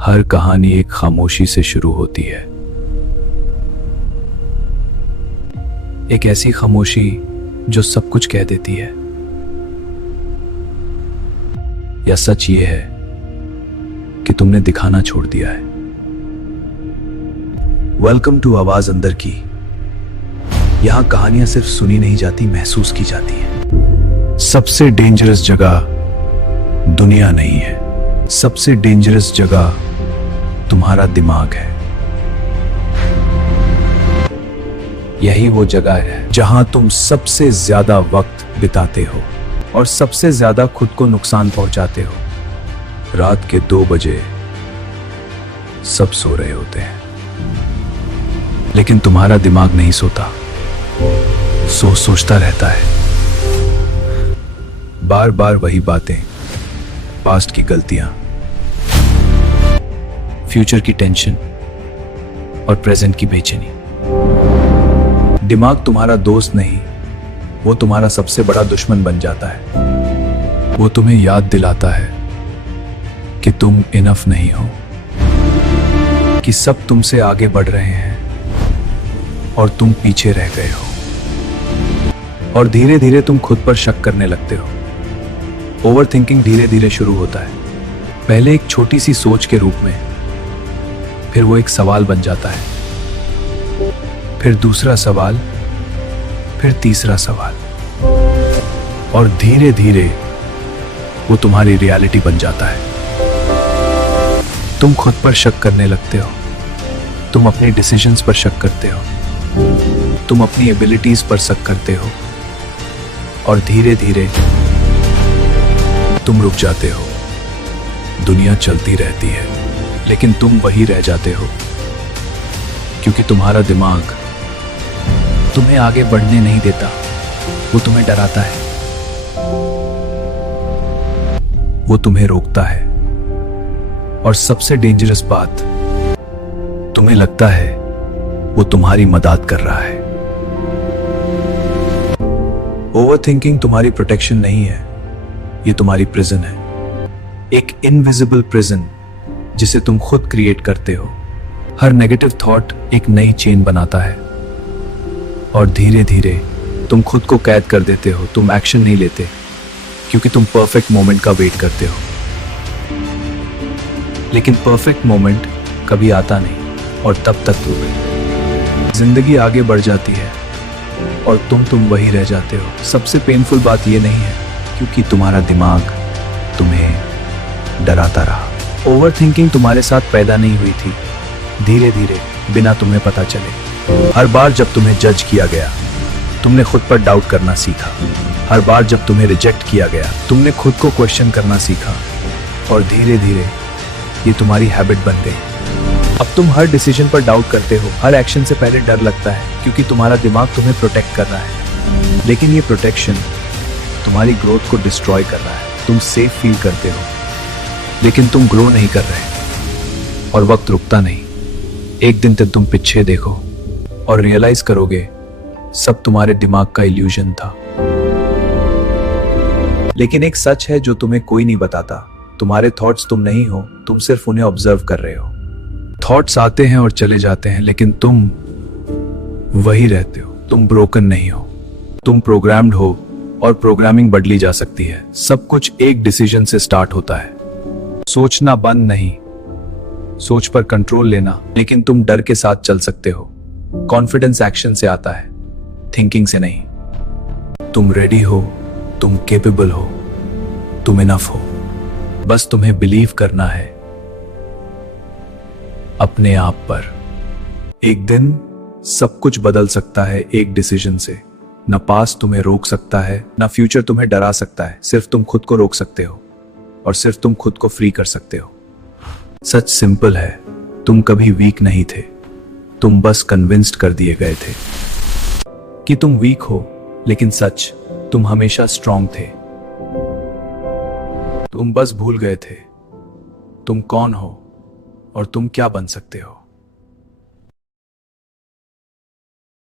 हर कहानी एक खामोशी से शुरू होती है। एक ऐसी खामोशी जो सब कुछ कह देती है। या सच ये है कि तुमने दिखाना छोड़ दिया है। वेलकम टू आवाज अंदर की। यहां कहानियां सिर्फ सुनी नहीं जाती, महसूस की जाती हैं। सबसे डेंजरस जगह दुनिया नहीं है, सबसे डेंजरस जगह तुम्हारा दिमाग है। यही वो जगह है जहां तुम सबसे ज्यादा वक्त बिताते हो और सबसे ज्यादा खुद को नुकसान पहुंचाते हो। रात के 2 बजे सब सो रहे होते हैं, लेकिन तुम्हारा दिमाग नहीं सोता, सोचता रहता है। बार बार वही बातें, पास्ट की गलतियां, फ्यूचर की टेंशन और प्रेजेंट की बेचैनी। दिमाग तुम्हारा दोस्त नहीं, वो तुम्हारा सबसे बड़ा दुश्मन बन जाता है। वो तुम्हें याद दिलाता है कि तुम इनफ नहीं हो, कि सब तुमसे आगे बढ़ रहे हैं और तुम पीछे रह गए हो। और धीरे धीरे तुम खुद पर शक करने लगते हो। ओवर थिंकिंग धीरे धीरे शुरू होता है, पहले एक छोटी सी सोच के रूप में, फिर वो एक सवाल बन जाता है, फिर दूसरा सवाल, फिर तीसरा सवाल, और धीरे धीरे वो तुम्हारी रियलिटी बन जाता है। तुम खुद पर शक करने लगते हो, तुम अपनी डिसीजंस पर शक करते हो, तुम अपनी एबिलिटीज पर शक करते हो, और धीरे धीरे तुम रुक जाते हो। दुनिया चलती रहती है, लेकिन तुम वही रह जाते हो, क्योंकि तुम्हारा दिमाग तुम्हें आगे बढ़ने नहीं देता। वो तुम्हें डराता है, वो तुम्हें रोकता है, और सबसे डेंजरस बात, तुम्हें लगता है वो तुम्हारी मदद कर रहा है। ओवरथिंकिंग तुम्हारी प्रोटेक्शन नहीं है, ये तुम्हारी प्रिजन है। एक इनविजिबल प्रिजन जिसे तुम खुद क्रिएट करते हो। हर नेगेटिव थॉट एक नई चेन बनाता है, और धीरे धीरे तुम खुद को कैद कर देते हो। तुम एक्शन नहीं लेते क्योंकि तुम परफेक्ट मोमेंट का वेट करते हो, लेकिन परफेक्ट मोमेंट कभी आता नहीं, और तब तक जिंदगी आगे बढ़ जाती है और तुम वही रह जाते हो। सबसे पेनफुल बात यह नहीं है क्योंकि तुम्हारा दिमाग तुम्हें डराता रहा। ओवरथिंकिंग तुम्हारे साथ पैदा नहीं हुई थी, धीरे धीरे, बिना तुम्हें पता चले। हर बार जब तुम्हें जज किया गया, तुमने खुद पर डाउट करना सीखा। हर बार जब तुम्हें रिजेक्ट किया गया, तुमने खुद को क्वेश्चन करना सीखा, और धीरे धीरे ये तुम्हारी हैबिट बन गई। अब तुम हर डिसीजन पर डाउट करते हो, हर एक्शन से पहले डर लगता है, क्योंकि तुम्हारा दिमाग तुम्हें प्रोटेक्ट कर रहा है। लेकिन ये प्रोटेक्शन तुम्हारी ग्रोथ को डिस्ट्रॉय कर रहा है। तुम सेफ फील करते हो, लेकिन तुम ग्रो नहीं कर रहे, और वक्त रुकता नहीं। एक दिन तक तुम पीछे देखो और रियलाइज करोगे सब तुम्हारे दिमाग का इल्यूजन था। लेकिन एक सच है जो तुम्हें कोई नहीं बताता, तुम्हारे थॉट्स तुम नहीं हो, तुम सिर्फ उन्हें ऑब्जर्व कर रहे हो। थॉट्स आते हैं और चले जाते हैं, लेकिन तुम वही रहते हो। तुम ब्रोकन नहीं हो, तुम प्रोग्राम्ड हो, और प्रोग्रामिंग बदली जा सकती है। सब कुछ एक डिसीजन से स्टार्ट होता है। सोचना बंद नहीं, सोच पर कंट्रोल लेना। लेकिन तुम डर के साथ चल सकते हो। कॉन्फिडेंस एक्शन से आता है, थिंकिंग से नहीं। तुम रेडी हो, तुम केपेबल हो, तुम इनफ हो। बस तुम्हें बिलीव करना है अपने आप पर। एक दिन सब कुछ बदल सकता है एक डिसीजन से। न पास्ट तुम्हें रोक सकता है, न फ्यूचर तुम्हें डरा सकता है। सिर्फ तुम खुद को रोक सकते हो, और सिर्फ तुम खुद को फ्री कर सकते हो। सच सिंपल है, तुम कभी वीक नहीं थे, तुम बस कन्विंस्ड कर दिए गए थे कि तुम वीक हो। लेकिन सच, तुम हमेशा स्ट्रांग थे। तुम बस भूल गए थे तुम कौन हो और तुम क्या बन सकते हो।